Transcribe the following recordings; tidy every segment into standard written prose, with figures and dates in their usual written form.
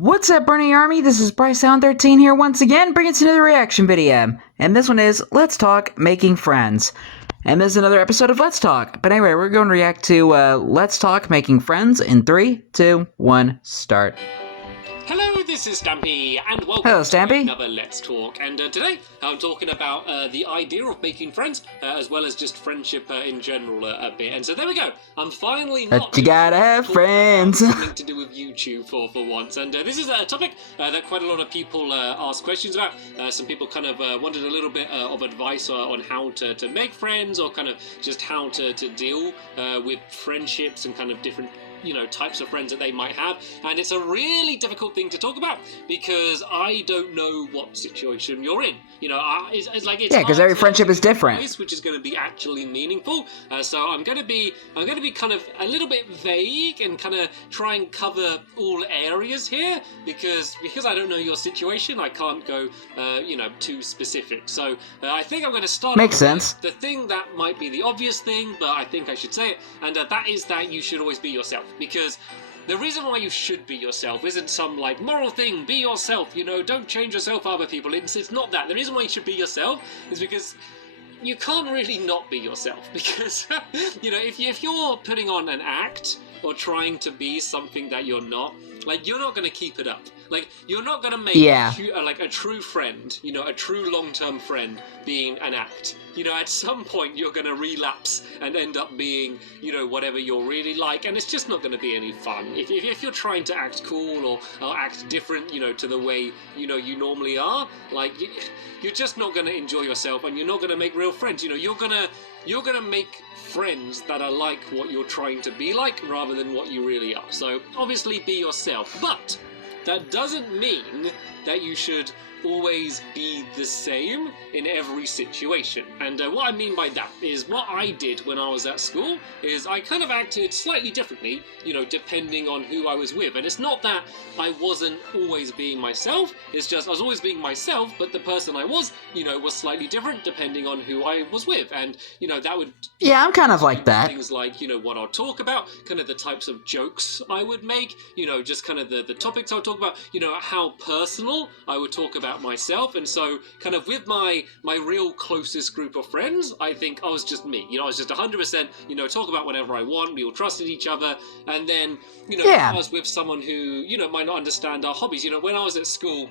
What's up, Burning Army? This is BryceAllen13 here once again, bringing us another reaction video. And this one is Let's Talk Making Friends. And this is another episode of Let's Talk. But anyway, we're going to react to Let's Talk Making Friends in 3, 2, 1, start. Hello, this is Stampy, and welcome Hello, Stampy. to another Let's Talk. And today, I'm talking about the idea of making friends, as well as just friendship in general a bit. And so there we go. I'm finally not you gotta have friends. Something to do with YouTube for once. And this is a topic that quite a lot of people ask questions about. Some people kind of wanted a little bit of advice on how to make friends, or kind of just how to deal with friendships and kind of different types of friends that they might have. And it's a really difficult thing to talk about because I don't know what situation you're in. It's like it's because every friendship is different, which is going to be actually meaningful. So I'm going to be kind of a little bit vague and kind of try and cover all areas here because I don't know your situation. I can't go too specific. So I think I'm going to start. Makes sense. The thing that might be the obvious thing, but I think I should say it, and that is that you should always be yourself. Because the reason why you should be yourself isn't some like moral thing, be yourself, don't change yourself for other people. It's not that. The reason why you should be yourself is because you can't really not be yourself. Because, if you're putting on an act or trying to be something that you're not, like, you're not going to keep it up. Like, you're not going to make a true friend, a true long-term friend being an act. At some point you're going to relapse and end up being, whatever you're really like, and it's just not going to be any fun. If you're trying to act cool or act different, to the way, you normally are, like, you're just not going to enjoy yourself, and you're not going to make real friends. You're going to make friends that are like what you're trying to be like, rather than what you really are. So, obviously be yourself, but that doesn't mean that you should always be the same in every situation. And what I mean by that is what I did when I was at school is I kind of acted slightly differently, depending on who I was with. And it's not that I wasn't always being myself, it's just I was always being myself, but the person I was, was slightly different depending on who I was with. And, that would... Yeah, I'm kind of like that. Things like, what I'll talk about, kind of the types of jokes I would make, just kind of the topics I would talk about, how personal I would talk about myself. And so kind of with my real closest group of friends, I think I was just me. I was just 100%, talk about whatever I want. We all trusted each other. And then, I was with someone who, might not understand our hobbies. When I was at school,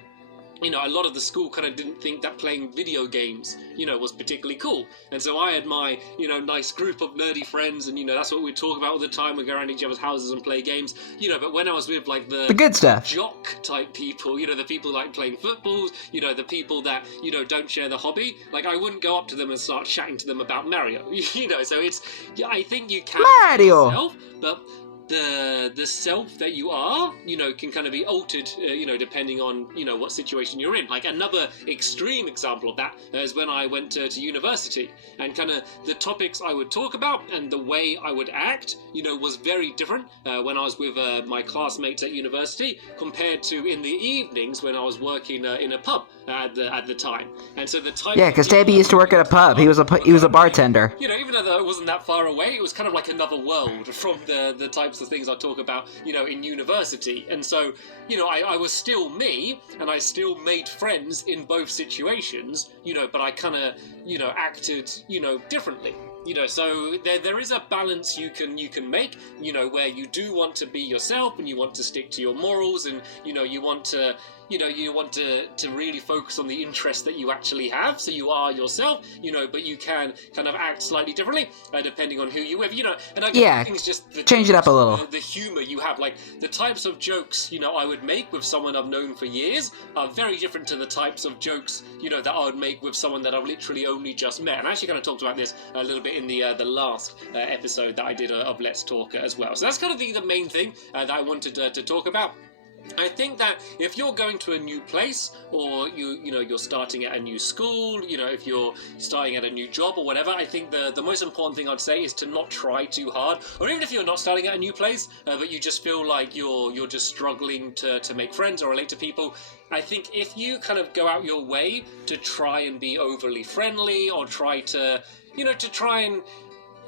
a lot of the school kind of didn't think that playing video games, was particularly cool. And so I had my, nice group of nerdy friends, and, that's what we'd talk about all the time. We'd go around each other's houses and play games, but when I was with, like, the good stuff, jock-type people, the people like playing footballs, the people that, don't share the hobby, like, I wouldn't go up to them and start chatting to them about Mario, so it's, I think you can Mario! Yourself, but the self that you are, can kind of be altered, depending on, what situation you're in. Like, another extreme example of that is when I went to university, and kind of the topics I would talk about and the way I would act, was very different when I was with my classmates at university compared to in the evenings when I was working in a pub at the time. And so the type... Yeah, because Davey used to work at a pub. He was a bartender. Even though it wasn't that far away, it was kind of like another world from the types of things I talk about, in university. And so, I was still me, and I still made friends in both situations, but I kind of, acted, differently. So there is a balance you can make, where you do want to be yourself, and you want to stick to your morals, and, you want to... you want to really focus on the interest that you actually have, so you are yourself, but you can kind of act slightly differently, depending on who you're with, and I think it's just change it up a little. The humor you have, like, the types of jokes, I would make with someone I've known for years are very different to the types of jokes, that I would make with someone that I've literally only just met. And I actually kind of talked about this a little bit in the last episode that I did of Let's Talk as well. So that's kind of the main thing that I wanted to talk about. I think that if you're going to a new place, or you're starting at a new school, if you're starting at a new job or whatever, I think the most important thing I'd say is to not try too hard. Or even if you're not starting at a new place, but you just feel like you're just struggling to make friends or relate to people, I think if you kind of go out your way to try and be overly friendly, or try to, to try and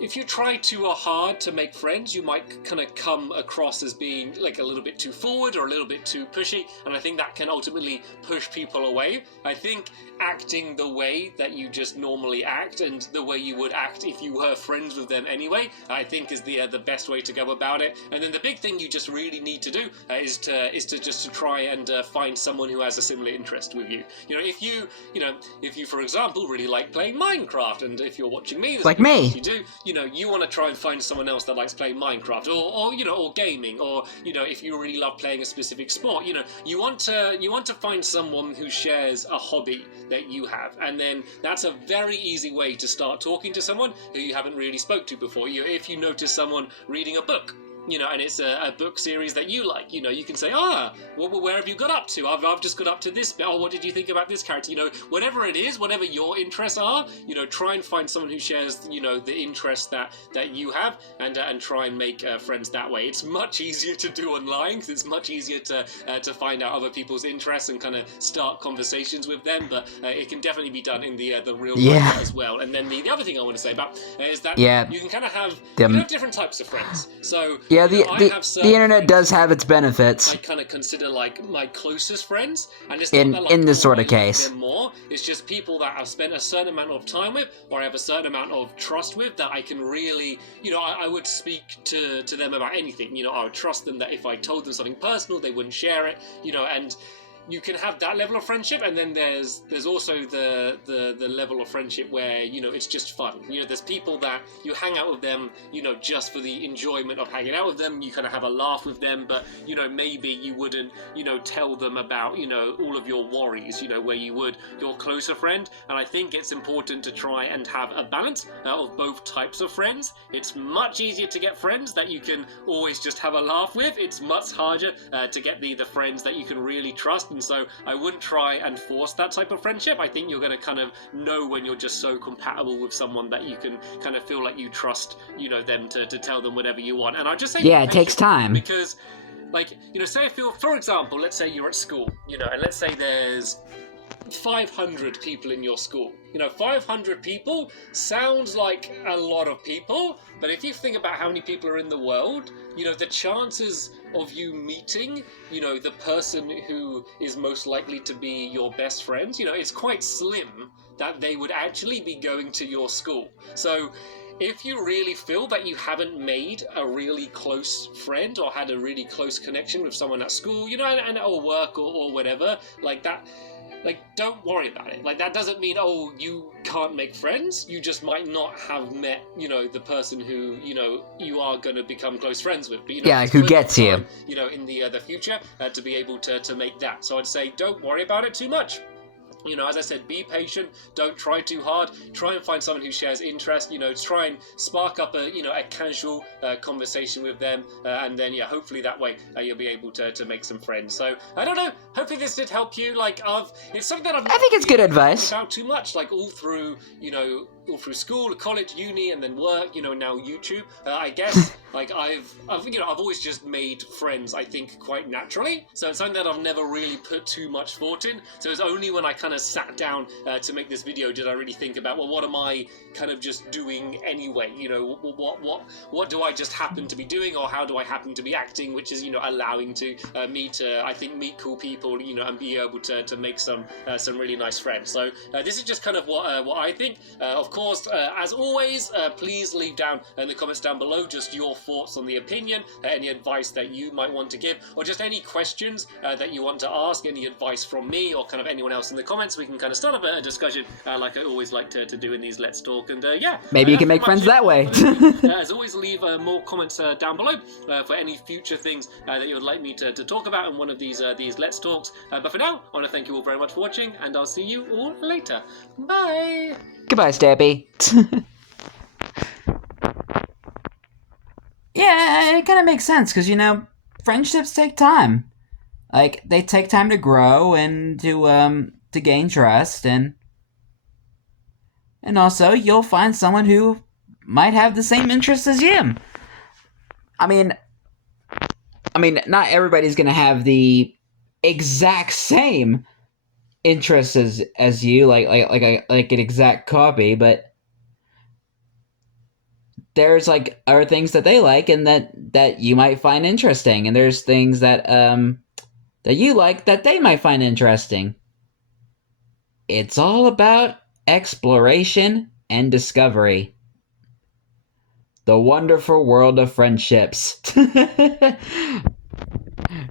if you try too hard to make friends, you might kind of come across as being like a little bit too forward or a little bit too pushy, and I think that can ultimately push people away. I think acting the way that you just normally act and the way you would act if you were friends with them anyway, I think is the best way to go about it. And then the big thing you just really need to do is to try and find someone who has a similar interest with you. If you for example really like playing Minecraft, and if you're watching me, like me, you do, you want to try and find someone else that likes playing Minecraft, or gaming, or if you really love playing a specific sport, you want to find someone who shares a hobby that you have, and then that's a very easy way to start talking to someone who you haven't really spoke to before. If you notice someone reading a book, and it's a book series that you like, you can say, where have you got up to? I've just got up to this bit. Oh, what did you think about this character? Whatever it is, whatever your interests are, try and find someone who shares, the interests that you have, and try and make friends that way. It's much easier to do online, because it's much easier to find out other people's interests and kind of start conversations with them, but it can definitely be done in the real life as well. And then the other thing I want to say about is that you can kind of have, different types of friends. So the internet does have its benefits. I kind of consider like my closest friends, and it's in not that, in this sort I of case. them more. It's just people that I've spent a certain amount of time with, or I have a certain amount of trust with, that I can really, I would speak to them about anything. I would trust them that if I told them something personal, they wouldn't share it. And you can have that level of friendship, and then there's also the level of friendship where it's just fun. There's people that you hang out with them just for the enjoyment of hanging out with them. You kind of have a laugh with them, but maybe you wouldn't tell them about all of your worries where you would your closer friend. And I think it's important to try and have a balance of both types of friends. It's much easier to get friends that you can always just have a laugh with. It's much harder to get the friends that you can really trust. And so I wouldn't try and force that type of friendship. I think you're going to kind of know when you're just so compatible with someone that you can kind of feel like you trust, them to tell them whatever you want. And I just say, yeah, it takes time. Because, say if you're, for example, let's say you're at school, and let's say there's 500 people in your school. 500 people sounds like a lot of people, but if you think about how many people are in the world, the chances of you meeting, the person who is most likely to be your best friend, it's quite slim that they would actually be going to your school. So if you really feel that you haven't made a really close friend or had a really close connection with someone at school, and or work or whatever, like that, don't worry about it. That doesn't mean, you can't make friends. You just might not have met, the person who, you are going to become close friends with. But, who gets you. In the future, to be able to make that. So I'd say don't worry about it too much. As I said, be patient. Don't try too hard. Try and find someone who shares interest. Try and spark up a casual conversation with them, and then hopefully that way you'll be able to make some friends. So I don't know. Hopefully this did help you. It's something that I think it's good advice. About too much, all through all through school, college, uni, and then work. Now YouTube. I guess I've always just made friends. I think quite naturally. So it's something that I've never really put too much thought in. So it's only when I kind of sat down to make this video did I really think about, well, what am I kind of just doing anyway? What do I just happen to be doing, or how do I happen to be acting, which is allowing me to I think meet cool people, and be able to make some really nice friends. So this is just kind of what I think. Of course, as always, please leave down in the comments down below just your thoughts on the opinion, any advice that you might want to give, or just any questions that you want to ask, any advice from me or kind of anyone else in the comments. We can kind of start up a discussion like I always like to do in these Let's Talk. And maybe you can make friends that way. As always, leave more comments down below for any future things that you would like me to talk about in one of these Let's Talks. But for now, I want to thank you all very much for watching, and I'll see you all later. Bye! Goodbye, Stampy. Yeah, it kind of makes sense, because, friendships take time. They take time to grow and to gain trust, and also you'll find someone who might have the same interests as you. I mean, not everybody's gonna have the exact same interests as you, like an exact copy, but there's like are things that they like and that you might find interesting, and there's things that that you like that they might find interesting. It's all about exploration and discovery. The wonderful world of friendships.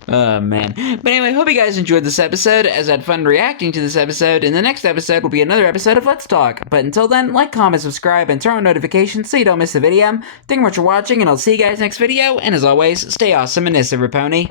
Oh, man. But anyway, hope you guys enjoyed this episode, as I had fun reacting to this episode, and the next episode will be another episode of Let's Talk. But until then, like, comment, subscribe, and turn on notifications so you don't miss a video. Thank you much for watching, and I'll see you guys next video, and as always, stay awesome and Pony.